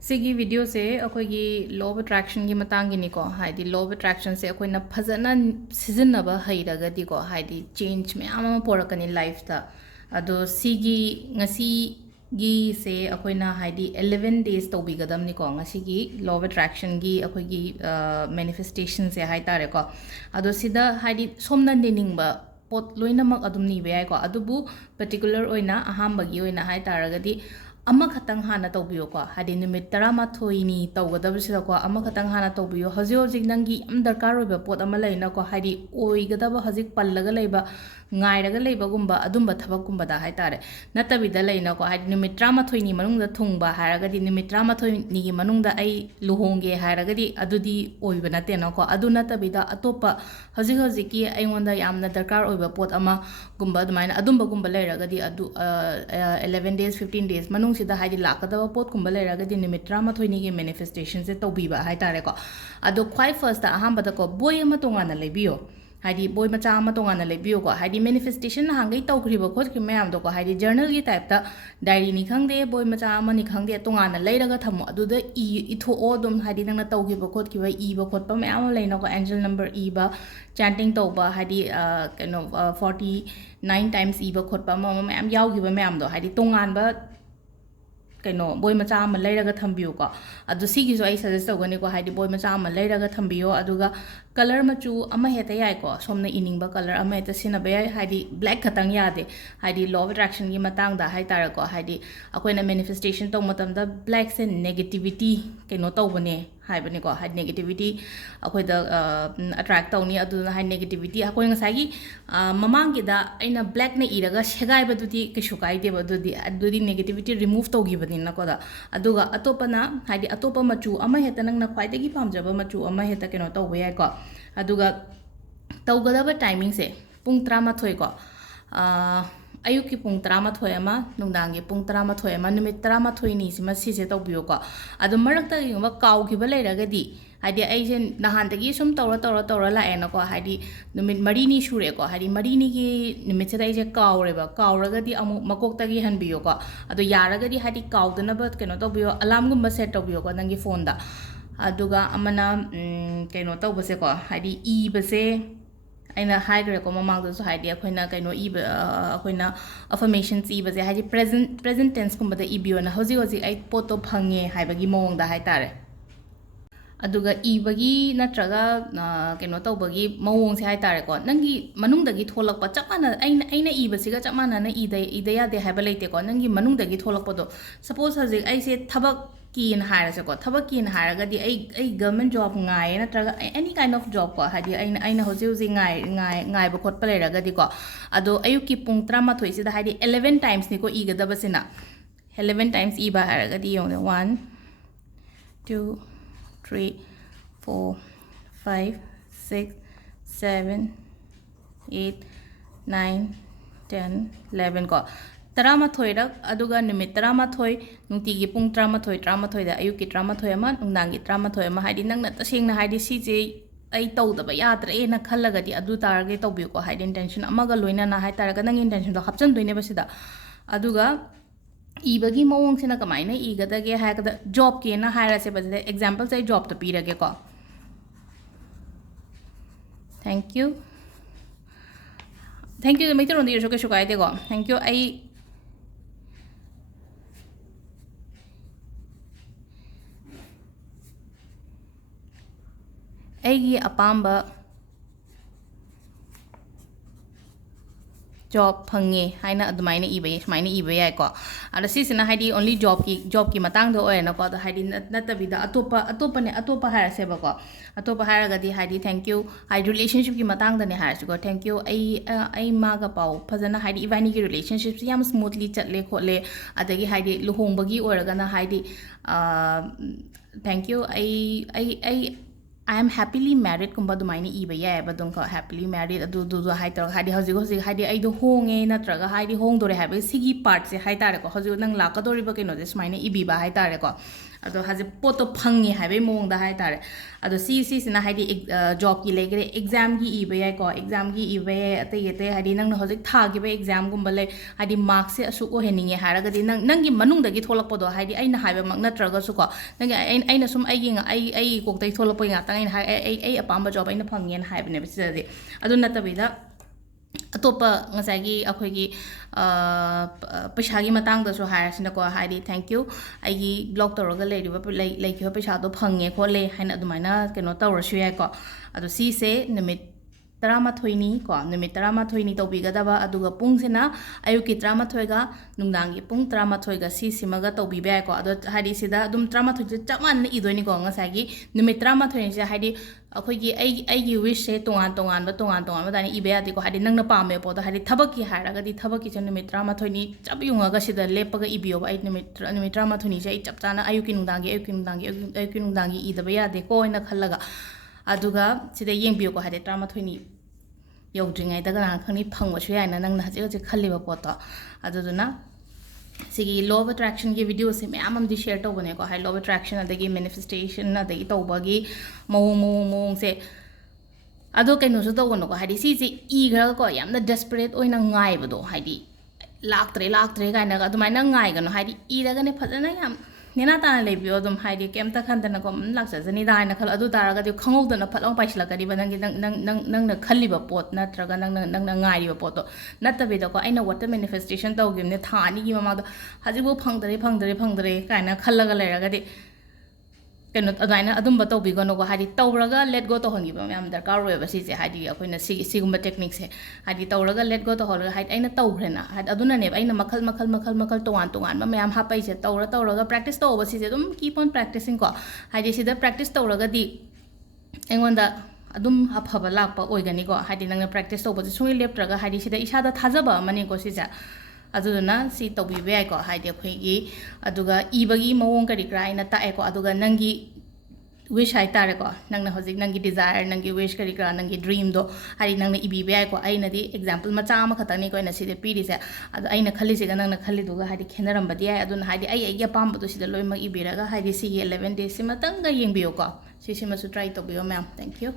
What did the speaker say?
Sigi video se akoigi law of attraction gi matang ni ko haidi law of attraction se akoina phajana seasonaba hairaga di ko haidi change me ama porakani life ta ado sigi ngasi gi se akoina haidi 11 days to bigadam ni ko ngasi gi law of attraction gi akoigi manifestation se hai tare ko ado sida haidi somna niningba pot loinamak adum ni be ai ko adubu particular oina ahamba gi oina hai taragadi ama khatang hana tawbiyo ko hadi numit 13 ni tawgadabsida ko ama khatang hana tawbiyo haji hojik nangi am darkar oiba pot ama leina ko hadi oigadaba hojik pallaga leiba ngairaga leiba gumba adumba thabak gumba da hai tare natabida leina ko hadi numit 13 ni manungda thungba haraga di numit 13 ni gi manungda ai luhongge haraga di adudi oiba nate na ko adu natabida atopa hojik hojik ki aingonda yamna darkar oiba pot ama gumba dumaina adumba gumba leiraga di adu 11 days 15 days manung sida haidi lakadaba pot kumba leiraga di numit 13 ni gi manifestation se tawbiba hai tare ko adu khwai first ta ahamba da ko boy ama tongana lebiyo haidi boy macha ama tongana lebiyo ko haidi manifestation na hangai tawkhriba khot ki mayam do ko haidi journal gi type ta diary ni khangde boy macha ama ni khangde tongana leiraga thamo adu da itho o dum haidi nang na tawgiba khot ki ba i ba khot pa mayam leina ko angel number i ba chanting tawba haidi kano 49 times i ba khot pa mayam yaw gi ba mayam do haidi tongan ba kano boy macha ama leiraga thambiyo ko adu sigi so ai suggest tawgani ko haidi boy macha ama leiraga thambiyo aduga color machu ama heta yai ko somna iningba color ama heta sina ba yai haidi black khatang yade haidi law of attraction gi matang da hai tara ko haidi akoina manifestation taw matam da black se negativity kano tawbane haibani ko haidi negativity akoi da attract tawni adu na hai negativity akoi ngasai gi mamang gi da aina black na iraga segai ba dudi kishu kai de ba dudi negativity remove tawgi ba na ko da aduga atopana haidi atopa machu ama heta nang na khwai de gi pamjaba machu ama heta kano tawba yai ko aduga tawgadaba timing se pung 13 ko ayuki pung 13 ama nungdangi pung 13 ama numit 13 ni sima sise tawbiyo ko adu marakta gi ma kaw gi ba leiragadi haidi aise nahandagi sum tawra la ena ko haidi numit mari ni shure ko haidi mari ni gi numit se aise kawre ba kawragadi amu makok tagi hanbiyo ko adu yaragadi haidi kawdana ba keno tawbiyo alarm gumba set tawbiyo ko nangi phone da aduga amana keno tawbase ko haidi e base aina haigre ko mamang do so haidi akoina keno e akoina affirmations e base haidi present tense kumba da ibiyo na hoji hoji ai poto phange haibagi mawong da hai tare aduga ibagi natraga keno tawbagi mawong se hai tare ko nangi manung dagi tholak pa chapana aina ibasiga chapana na ida ya de haiba leite ko nangi manung dagi tholak pa do suppose haji ai se thabak kin haira se ko thabak kin haira ga di ai government job ngai natraga any kind of job ko hadi aina hoji hoji ngai ba khot pa le raga di ko ado ayuki pung 13 se da hadi 11 times ni ko i ga da basina 11 times i ba haira ga di yong 1 2 3 4 5 6 7 8 9 10 11 ko 13 rak aduga numit 13 nungtigi pung 13 da ayuki 13 ama nungdangi 13 ama haidi nangna tasengna haidi sije ai tawdaba yadre na khallaga di adu tarage tawbi ko haidi intention amaga loina na hai taraga nang intention do hapchan doine basida aduga ibagi mawong sina kamaina igadage haikada job ke na haira se basida example sai job to pirage ko thank you meter on the yosho ke shukai de go thank you ai aigi apamba job phange haina adumaina ibai smaina ibai ai ko ada sisina haidi only job ki matang do oena ko haidi natabida atopa hara seba ko atopa hara gadi haidi thank you haidi relationship ki matang da ne hara ko thank you ai ma ga pau phajana haidi ibani ki relationship yam smoothly chatle khole adagi haidi luhong bagi oraga na haidi thank you ai I am happily married kumba dumaini iba yae ba dum ko happily married adu du du hai tar hadi hoji hadi ai do honge natraga hadi hong dore ha ba sigi part se hai tare ko hoji nang la ka dori ba kino de smaine ibi ba hai tare ko ado haji poto phangi hai be mong da hai tare ado si sina hadi job ki legre exam gi iba yae ko exam gi iba ate yete hadi nang hoji tha gi ba exam gum ba le hadi marks se asu ko heninge haraga di nang gi manung da gi tholak podo hadi ai na hai ba mak natraga su ko nang ai na sum ai gi ai ko tai tholak po nga tang ai apamba job aina phangyen haibne bisade adu natabida atopa ngasagi akhoi paisa gi matang da so hairasina ko haidi thank you ai gi blog toroga leiriba lai ki paisa do phange ko le haina adumaina keno tawrasu ya ko adu si se nimit Taramathoi ko numit Taramathoi tawbigadaba aduga pungsina ayuki Taramathoi ga nungdangi pung Taramathoi ga si simaga tawbiba ko ado hadi sida dum Taramathoi chapman idoni ko ngasagi numit Taramathoi se hadi akhoi ai gi wish se tongan ba dani ibe adi ko hadi nangna pame po da hadi thabaki haraga di thabaki chen numit Taramathoi ni chabyunga ga sida lepaga ibiyo ai numit Taramathoi se chapchana ayuki nungdangi idaba ya de ko ina khallaga aduga sida yengbiyo ko hade Taramathoi yaudringai daga na khani phangwasu yaina nangna haji khaliba poto aduduna sigi law of attraction ki video se me amam di share to bone ko high law of attraction adagi manifestation adagi tawbagi mong se ado kaino su to no ko hadi si e gra ko yamna desperate oina ngai bado hadi laktre kaina ga dumai na ngai ga no hadi e daga ne phajana yam nena ta le bio dum haidi kemta khandana ko laksa jani da na khal adu taraga di khangau dana phalong paisla ka di banang nang na khali ba pot na traga nang ngai ba pot natta be da ko aina water manifestation taw gim ne tha ani gi mama da haji bo phangdare kaina khallaga le raga di keno adaina adum ba taw bi go no ko hadi tawraga let go to hongi ba yam darkar ro ba si je hadi akoina sigum technique se hadi tawraga let go to holga hadi aina tawgrena hadi aduna ne aina makhal towan ba mayam ha pai se tawraga practice to ba si je dum keep on practicing ko hadi sida practice tawraga di engonda adum haphaba lakpa oigani ko hadi nang practice to ba sungi leptraga hadi sida isada thajaba mani ko si ja aduna si tawbibe ai ko haide khoi gi aduga ibagi mawong kari kra ina ta ai ko aduga nangi wish hai tare ko nangna hojik nangi desire nangi wish kari kra nangi dream do hari nangna ibi ai ko aina di example macha ma khatani ko ina si de piri se adu aina khali se nangna khali duga hari khenaram badi ai aduna hari ai ya pam bu si de loi ma ibiraga hari si 11 days si matanga yengbiyo ko si ma su try to biyo ma'am thank you